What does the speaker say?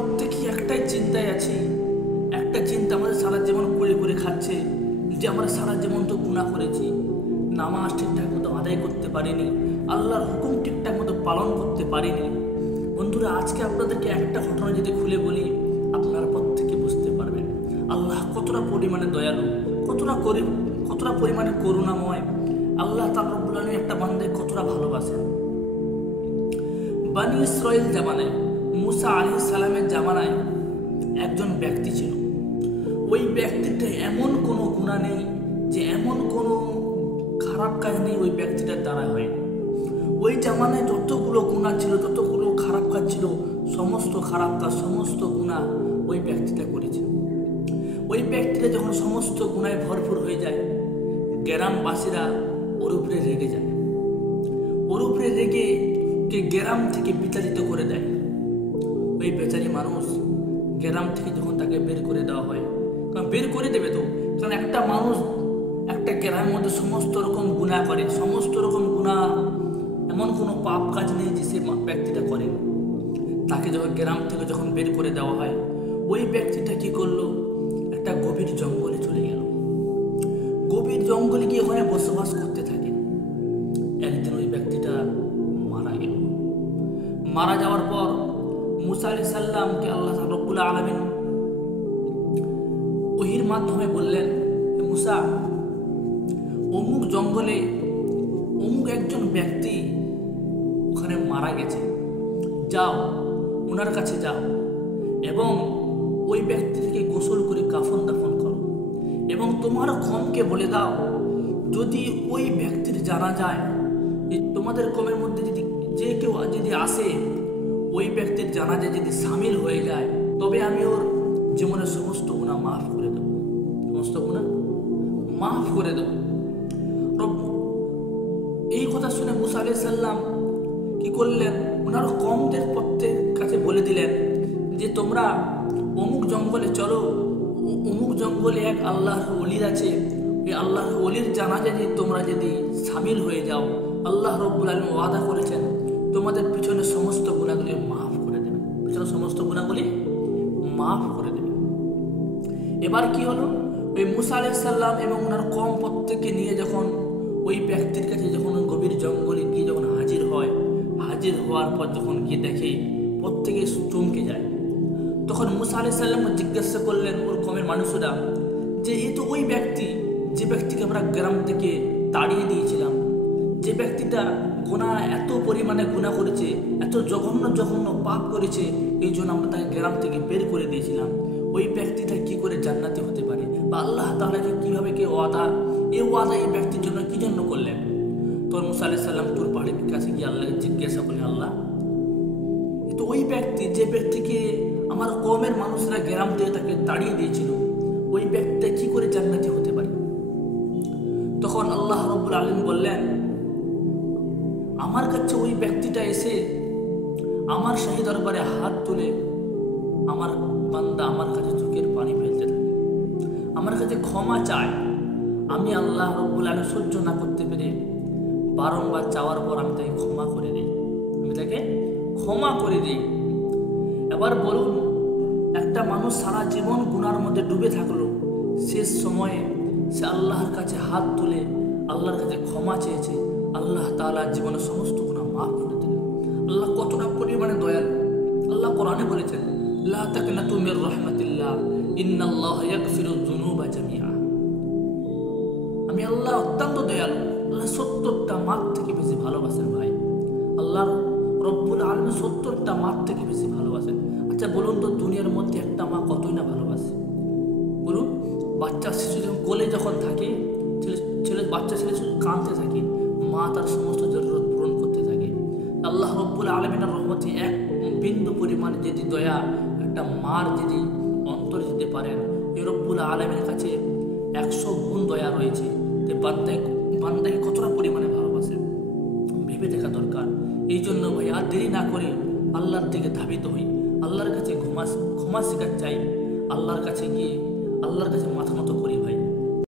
প্রত্যেকেই একটাই চিন্তায় আছি, একটা চিন্তা আমাদের সারা জীবন করে করে খাচ্ছে যে আমরা সারা জীবন তো গুনাহ করেছি, নামাজ ঠিকঠাক মতো আদায় করতে পারিনি, আল্লাহর হুকুম ঠিকঠাক মতো পালন করতে পারিনি। বন্ধুরা, আজকে আপনাদেরকে একটা ঘটনা যদি খুলে বলি, আপনারা প্রত্যেকে বুঝতে পারবেন আল্লাহ কতটা পরিমাণে দয়ালু, কতটা পরিমাণে করুণাময়। আল্লাহ তাআলা রব্বুল আলামিন একটা বান্দাকে কতটা ভালোবাসেন। বনী ইসরাইল জামানায়, মুসা আলাইহিস সালামের জামানায় একজন ব্যক্তি ছিল। ওই ব্যক্তিটা এমন কোনো গুনাহ নেই, যে এমন কোনো খারাপ কাজ নেই ওই ব্যক্তিটার দ্বারা হয়। ওই জামানায় যতগুলো গুনাহ ছিল, যতগুলো খারাপ কাজ ছিল, সমস্ত খারাপ কাজ, সমস্ত গুনাহ ওই ব্যক্তিটা করেছে। ওই ব্যক্তিটা যখন সমস্ত গুনাহে ভরপুর হয়ে যায়, গ্রামবাসীরা ওর উপরে রেগে যায়। ওর উপরে রেগে গ্রাম থেকে বিতাড়িত করে দেয়। ওই বেচারি মানুষ গ্রাম থেকে যখন তাকে বের করে দেওয়া হয়, কারণ বের করে দেবে তো, কারণ একটা মানুষ একটা গ্রামের মধ্যে সমস্ত রকম গুনাহ করে, সমস্ত রকম গুনাহ, এমন কোনো পাপ কাজ নেই যে সে ব্যক্তিটা করে। তাকে যখন গ্রাম থেকে যখন বের করে দেওয়া হয়, ওই ব্যক্তিটা কি করলো, একটা গভীর জঙ্গলে চলে গেল। গভীর জঙ্গলে গিয়ে ওখানে বসবাস করতে থাকে। একদিন ওই ব্যক্তিটা মারা গেল। মারা যাওয়ার পর মুসা আলাইহিস সালামকে আল্লাহ রব্বুল আলামিন ওহীর মাধ্যমে বললেন, মুসা, অমুক জঙ্গলে অমুক একজন ব্যক্তি ওখানে মারা গেছে, যাও ওনার কাছে যাও এবং ওই ব্যক্তিকে গোসল করে কাফন দাফন করো এবং তোমার কওমকে বলে দাও, যদি ওই ব্যক্তির জানা যায়, তোমাদের কওমের মধ্যে যদি যে কেউ যদি আসে, ওই ব্যক্তির জানাজায় যদি সামিল হয়ে যায়, তবে আমি ওর জীবনের সমস্ত গুনাহ মাফ করে দেব, সমস্ত গুনাহ মাফ করে দেব। এই কথা শুনে মুসা আলাইহিস সালাম কি করলেন, ওনার কওমদের প্রত্যেক কাছে বলে দিলেন যে তোমরা অমুক জঙ্গলে চলো, অমুক জঙ্গলে এক আল্লাহর ওলির আছে, এই আল্লাহর ওলির জানাজায় যদি তোমরা যদি সামিল হয়ে যাও, আল্লাহ রব্বুল আলামিন ওয়াদা করেছেন তোমাদের পিছনে সমস্ত গুনাহগুলি মাফ করে দেবেন, পিছনে সমস্ত গুনাহগুলি মাফ করে দেবেন। এবার কি হলো, ওই মুসা আলাইহিস সালাম এবং ওনার কওম প্রত্যেককে নিয়ে যখন ওই ব্যক্তির কাছে যখন গভীর জঙ্গলে গিয়ে যখন হাজির হয়, হাজির হওয়ার পর যখন গিয়ে দেখে প্রত্যেকে চমকে যায়, তখন মুসা আলাইহিস সালামকে জিজ্ঞাসা করলেন ওর কওমের মানুষরা যে এ তো ওই ব্যক্তি, যে ব্যক্তিকে আমরা গ্রাম থেকে তাড়িয়ে দিয়েছিলাম, যে ব্যক্তিটা গুনাহ এত পরিমাণে গুনাহ করেছে, এত জঘন্য জঘন্য পাপ করেছে, এই জন্য আমরা তাকে গ্রাম থেকে বের করে দিয়েছিলাম। ওই ব্যক্তিটা কি করে জান্নাতি হতে পারে, বা আল্লাহ তাআলাকে কিভাবে এই ওয়াদা এই ব্যক্তির জন্য কি জন্য করলেন? তোর মুসা আলাইহিস সালাম তোর পাহাড়ের কাছে গিয়ে আল্লাহকে জিজ্ঞাসা করলেন, আল্লাহ, তো ওই ব্যক্তি, যে ব্যক্তিকে আমার কওমের মানুষরা গ্রাম থেকে তাকে তাড়িয়ে দিয়েছিল, ওই ব্যক্তিটা কি করে জান্নাতি হতে পারে? তখন আল্লাহ রাব্বুল আলামিন বললেন, আমার কাছে ওই ব্যক্তিটা এসে আমার শাহী দরবারে হাত তুলে আমার বান্দা আমার কাছে চোখের পানি ফেলতে থাকে, আমার কাছে ক্ষমা চায়। আমি আল্লাহ রাব্বুল আলামিন সহ্য না করতে পেরে বারংবার চাওয়ার পর আমি তাকে ক্ষমা করে দিই, এবার বলুন, একটা মানুষ সারা জীবন গুনার মধ্যে ডুবে থাকলো, শেষ সময়ে সে আল্লাহর কাছে হাত তুলে আল্লাহর কাছে ক্ষমা চেয়েছে, আল্লাহ তাআলা জীবনের সমস্ত গুনাহ মাফ করে দিলেন। আল্লাহ কতটা পরিমাণে দয়ালু। আল্লাহ কোরআনে বলেছেন, লা তাকনাতু মির রাহমাতিল্লাহ ইন্নাল্লাহা ইয়াগফিরুয যুনুবা জামিআ। আমি আল্লাহ অত্যন্ত দয়ালু, আল্লাহ ৭০টা মাঠ থেকে বেশি ভালোবাসেন। ভাই, আল্লাহ রব্বুল আলামিন ৭০টা মাঠ থেকে বেশি ভালোবাসেন। আচ্ছা বলুন তো, দুনিয়ার মধ্যে একটা মা কতই না ভালোবাসে? বলুন, বাচ্চা শিশু যখন কোলে যখন থাকে, বাচ্চা ছেলে শুধু কাঁদতে থাকে, মা তার সমস্ত জরুরত পূরণ করতে থাকে। আল্লাহ রব্বুল আলামিনের রহমতে এক বিন্দু পরিমাণ যদি দয়া একটা মার যদি অন্তর দিতে পারেন, এই রব্বুল আলামিনের কাছে ১০০ গুণ দয়া রয়েছে। বান্দাকে কতটা পরিমাণে ভালোবাসে ভেবে দেখা দরকার। এই জন্য ভাই আর দেরি না করে আল্লাহর দিকে ধাবিত হই, আল্লাহর কাছে ক্ষমা শিকার চাই, আল্লাহর কাছে গিয়ে আল্লাহর কাছে মাথা নত করি ভাই।